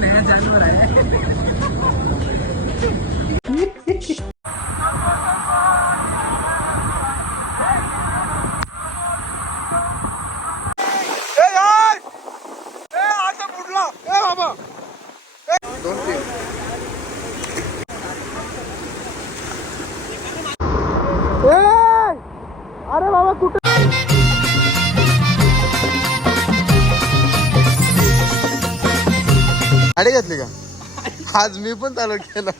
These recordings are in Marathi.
नया जानवर आहे. अरे बाबा कुठे गाडी घेतली का? आज मी पण चालू केलं.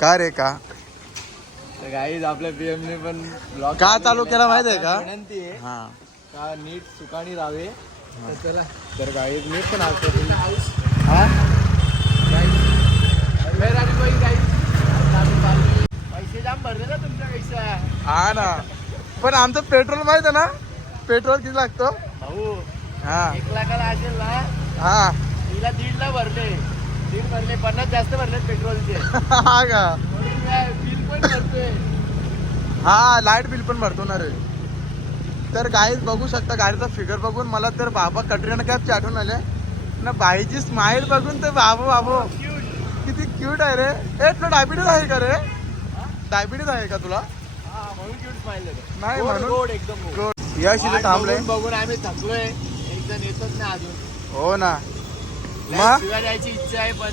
का रे का गाईज आपल्या पीएम ने पण ब्लॉग का चालू केला माहित आहे का? विनंती आहे हा का नीट सुखाणी राहावे. चला तर गाईज मी पण असतो. हा पैसे जाम भरले ना तुमच्या पैसा. हा ना, पण आमचं पेट्रोल माहित आहे ना, पेट्रोल किती लागतो भाऊ हा 1 लाखाला असेल ना, हा तिला 1.5 ला भरले. 1.5 भरले, 50 जास्त भरले पेट्रोलचे. हा का? म्हणून काय बिल पण भरतोय. हा लाईट बिल पण भरतो ना रे. तर गाईज बघू शकता गाडीचा फिगर बघून मला तर बाबा कटरीना कॅफची आठवण आले ना. बाईची स्माइल बघून तर बाबू किती क्यूट आहे रे. ए तुला डायबिटीज आहे का रे? डायबिटीज आहे का तुला? हा म्हणून क्यूट स्माइल देतो. नाही गोड म्हणून गोड एकदम गोड. गोड. यश इथे वाट थांबले. बघून आम्ही थकलोय. एक जण येतच नाही अजून. हो ना. लय मग शिव्या द्यायची इच्छा आहे पण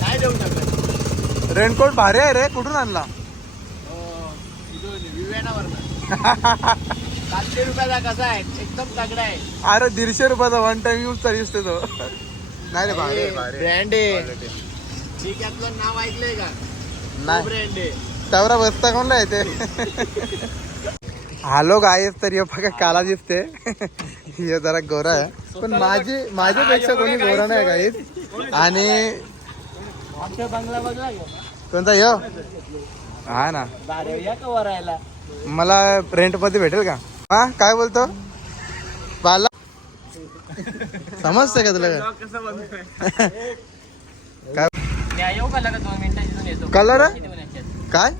नाही देऊ शकत. रेनकोट भारी आहे रे. कुठून आणला? इथून विवेनावरनं. 700 रुपयाचा कसा आहे, एकदम तगडा आहे. अरे 150 रुपयाचा वन टाइम यूज तरी असते तो. नाही रे भारी आहे, भारी आहे. ब्रँड आहे. Quality. ठीक आहे, आपलं नाव ऐकलंय का? नाही ब्रँड आहे. तेवढा बसता कोणला येते. हॅलो गाईस, तर हे बघा काला दिसते. हे जरा गोरा आहे पण माझ्यापेक्षा कोणी गोरा नाही गाईस. आणि आमच्या बंगला बघला कोणता यो? हा ना, या का वरायला. मला रेंट मध्ये भेटेल का? हा काय बोलतो बाला? समजतंय का तुला? काय येऊ का लगा 2 मिनिटात येतो. कलर काय?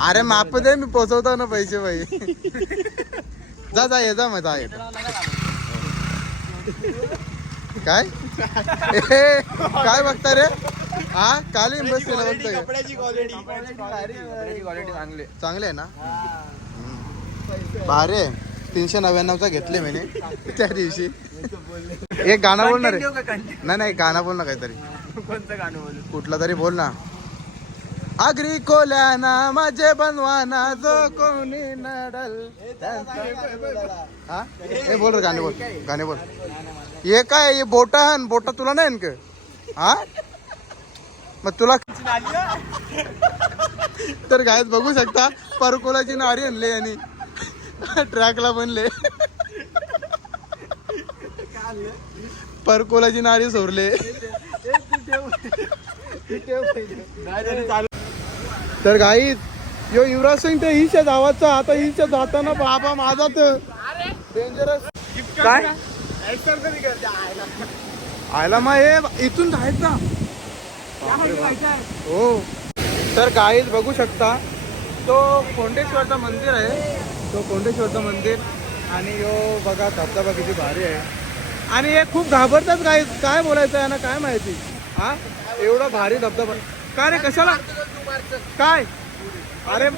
अरे माप दे, मी पोचवतो ना पैसे भाई. जा ये जा मग जा येतो. काय काय बघता रे? हा काल इन्व्हेस्ट केला बघतोय. कपड्याची क्वालिटी चांगले आहे ना? भारी आहे. 399चा घेतले मी त्या दिवशी. एक गाणं बोल ना रे. नाही गाणं बोल ना काहीतरी. कोणतं गाणं बोलू? कुठला तरी बोल ना. आगरी कोल्याना माझे बनवाना जो कोणी नडल. हा हे बोल रे, गाणे बोल. हे काय हे बोटा तुला नाही का? हा मग तुला तर गायत बघू शकता परकोलाची नारी आणले आणि ट्रॅकला बनले. परकोलाची नारी सोरले. तर गाईत यो युवराज सिंग ते हिच्या गावाचा. आता हिच्या जाताना बाबा माझा तर डेंजरस. काय आयला मग हे इथून जायचा. हो तर गाईत बघू शकता तो कोंडेश्वरचा मंदिर आहे. तो कोंडेश्वरचं मंदिर. आणि यो बघा धबधबा किती भारी आहे. आणि हे खूप घाबरतात गाईत. काय बोलायचं आहे ना काय माहिती. हा एवढा भारी धबधबा काय रे? कशाला काय? अरे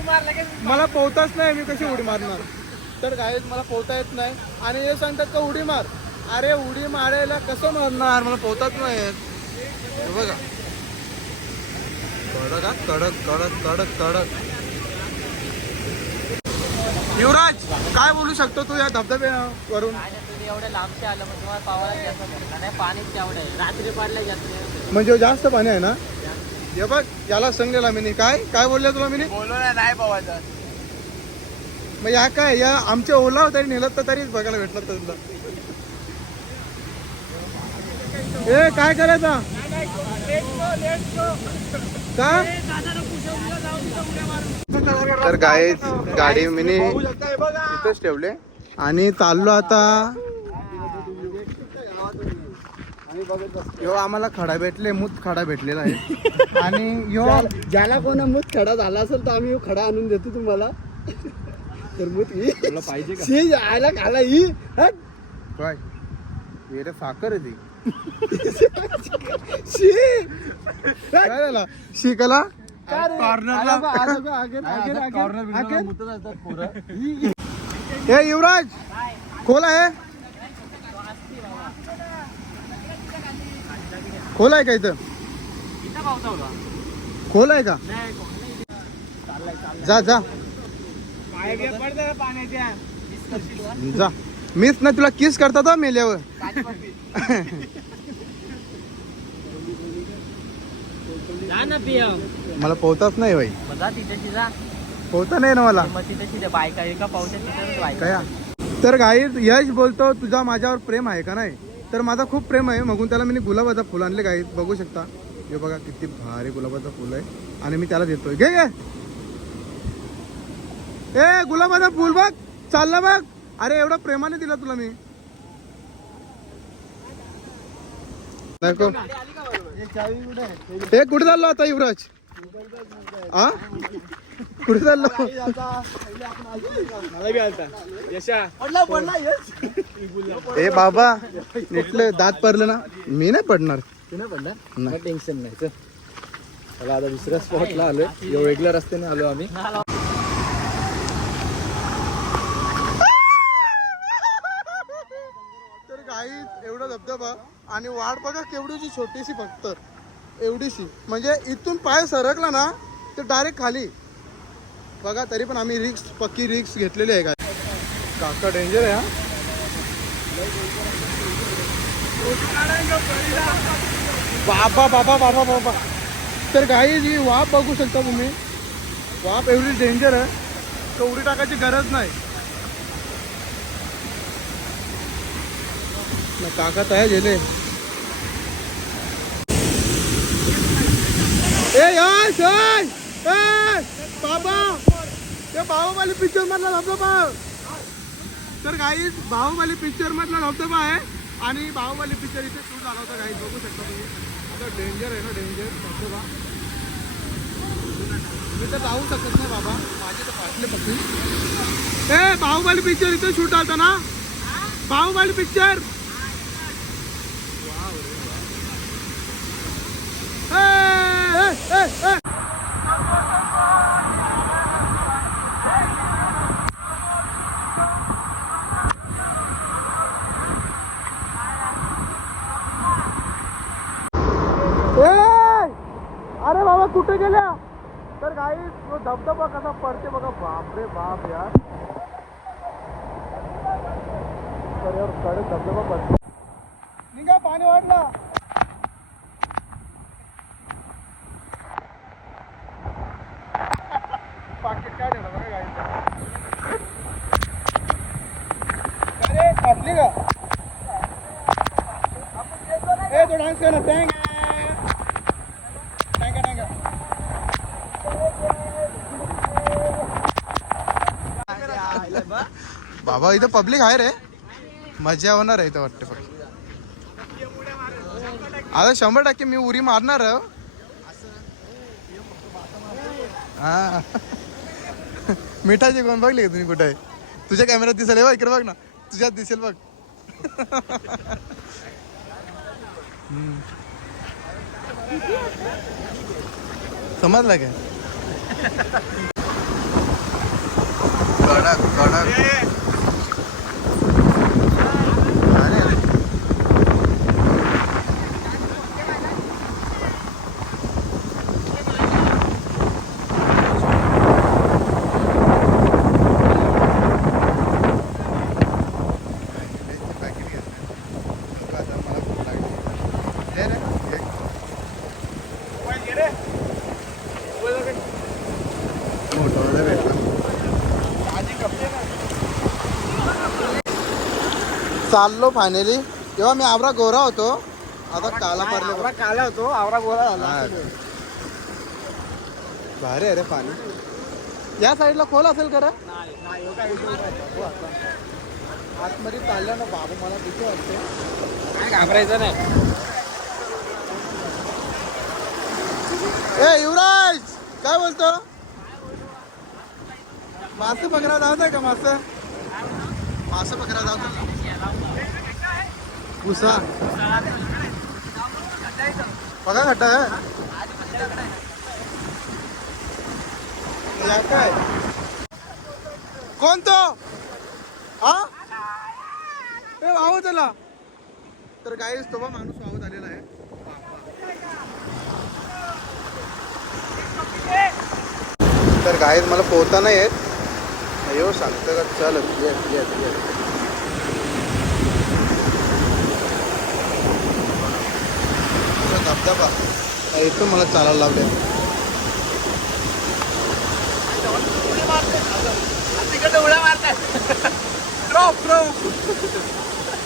मला पोहताच नाही, मी कशी उडी मारणार? तर गाईत मला पोहता येत नाही आणि हे सांगतात का उडी मार. अरे उडी मारायला कसं मारणार? मला पोहताच नाही येत. हे बघा कडक कडक कडक कडक कडक. युवराज काय बोलू शकतो तू या धबधब्यावरून? एवढ्या लांबचे आलं मग तुम्हाला पावायला जास्त भेटणार नाही. पाणीच तेवढं आहे. रात्री पडलं जास्त म्हणजे जास्त पाणी आहे ना? हे बघ याला सांगलेला मी. काय बोलले तुला मी? बोललो नाही पावायचं. मग या काय या आमच्या ओला तरी नेलं तर तरीच बघायला भेटलं तर तुला. ए काय करायचं का? तर गाडी मी इथंच ठेवले आणि चाललो आता. यो आम्हाला खडा भेटले, मूत खडा भेटलेला आहे. आणि यो ज्याला कोणा मूत खडा झाला असेल तर आम्ही खडा आणून देतो तुम्हाला. तुला पाहिजे का? शी आला खाला ही काय वेरे साखर आहे ती शी काय झाला शिकला कॉर्नरला हे युवराज खोल आहे खोल आहे का इथं इथं पावसावला खोल आहे का जा जा पाण्याच्या जा मीच ना तुला किस करता तो मेल्यावर जा ना पिय मला पोहताच नाही भाई जा तिथे जा पोहता नाही ना मला मग तिथे बायका एका पावसात तिथेच बायका काय तर गाई यश बोलतो तुझा माझ्यावर प्रेम आहे का नाही तर माझा खूप प्रेम आहे मगून त्याला मी गुलाबाचा फुल आणले गाई बघू शकता हे बघा किती भारी गुलाबाचा फुल आहे आणि मी त्याला देतोय घे घे ए गुलाबाचा फुल बघ चालला बघ अरे एवढा प्रेमाने दिला तुला मी दाखव हे कुठे चाललो आता युवराज आ कुठे चाललो ए बाबा नीटले दात पडले ना मी नाही पडणार नाही टेन्शन नाही चल चला आता दुसऱ्या स्पॉटला आलोय वेगळ्या रस्त्याने आलो आम्ही तर काही एवढा धबधबा आणि वाट बघा केवढीशी छोटीशी फक्त एवढीशी म्हणजे इथून पाय सरकला ना तर डायरेक्ट खाली बघा तरी पण आम्ही रिक्स पक्की रिक्स घेतलेली आहे का काका डेंजर आहे हा बाबा बाबा बाबा बाबा तर काही जी वाफ बघू शकता तुम्ही वाफ एवढी डेंजर आहे तर उडी टाकायची गरज नाही काका तयार झाले ए यश बाबा ते बाहुबली पिक्चर मधला धबधबा तर काही बाहुबली पिक्चर मधला धबधबा आहे आणि बाहुबली पिक्चर इथे शूट झाला होता काही बघू शकता तुम्ही आता डेंजर आहे ना डेंजर धबधबा मी तर जाऊ शकत नाही बाबा माझे तर फाटले पक्षी ए बाहुबली पिक्चर इथे शूट झाला ना बाहुबली पिक्चर अरे बाबा कुठे गेल्या तर काही धबधबा कसा पडते बघा बाप रे बाप यार तर यार कडक धबधबा पडते निघा पाणी वाढला पाकिट काय ठेवलं बघा गाईचं अरे फाटली का ए तो डान्स कर ना टँग बाबा इथं पब्लिक आहे रे मजा होणार आहे इथं वाटतं फक्त आता 100% मी उरी मारणार हा मिठाची कोण बघली का तुम्ही कुठे आहे तुझ्या कॅमेऱ्यात दिसेल बघ इकडे बघ ना तुझ्यात दिसेल बघ समजला काय कडक कडक चाललो फायनली तेव्हा मी आवरा गोरा होतो आता काला पडले काला होतो आवरा गोळा झाला भारी आहे रे पाणी या साईडला खोल असेल का रे आतमध्ये चाललं ना बाबू मला भीती वाटते काय घाबरायचं नाही ए युवराज काय बोलतो मासे पकडा जाऊ का मासे मासे पकडा जाऊ पुसा बघा खट्टा आहे काय कोण तो हा ए वाहू चला तर गाईस तो बा माणूस वाहत आलेला आहे तर गाईस मला पोहता नाही येत येऊ सांगतं का चल ये धबधबा इथं मला चालायला लावले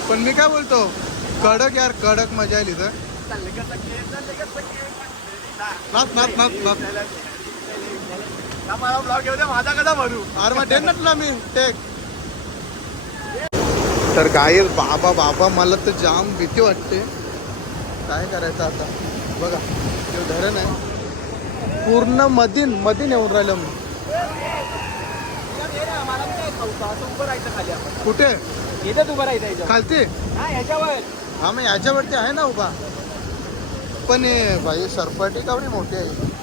पण मी काय बोलतो कडक यार कडक मजा येईल इथं नाच नाच नाच नाच ब्लॉग घेऊ दे माझा कसा भरू अरे मग टेन ना मी टेक तर काय बाबा बाबा मला तर जाम भीती वाटते काय करायचं आता बघा ते धरण आहे पूर्ण मधीन येऊन राहिलं मी कुठे येतात उभं राहायचं खालती हा ह्याच्यावर हा मग याच्यावरती आहे ना उभा पण हे भाई सरपाटी कावडी मोठी आहे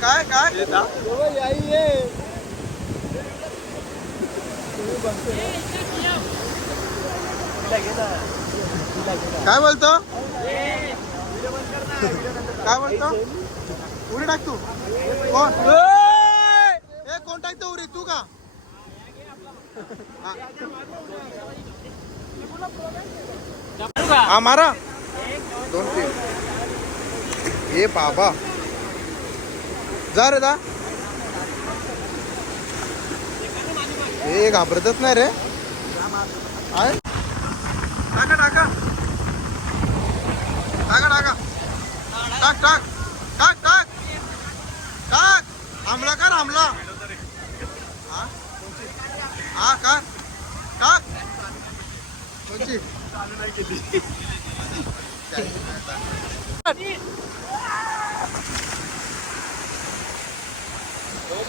काय काय काय बोलतो काय बोलतो उडी टाक तू कोण ए कोण टाकतो उडी तू का हा मारा 2-3 ये बाबा जा रे जा हे घाबरतच नाही रे आहे टाका टाका टाका टाका टाक टाक टाक टाक टाक हमला कर हमला हा का टाक कोणची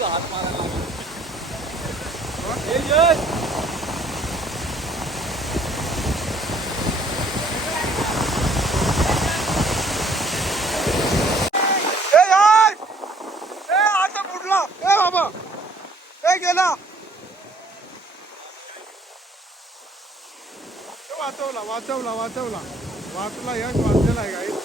हात मारायला बाबा ए गेला वाचवला वाचवला वाचवला वाचला यश वाचलेला आहे गाई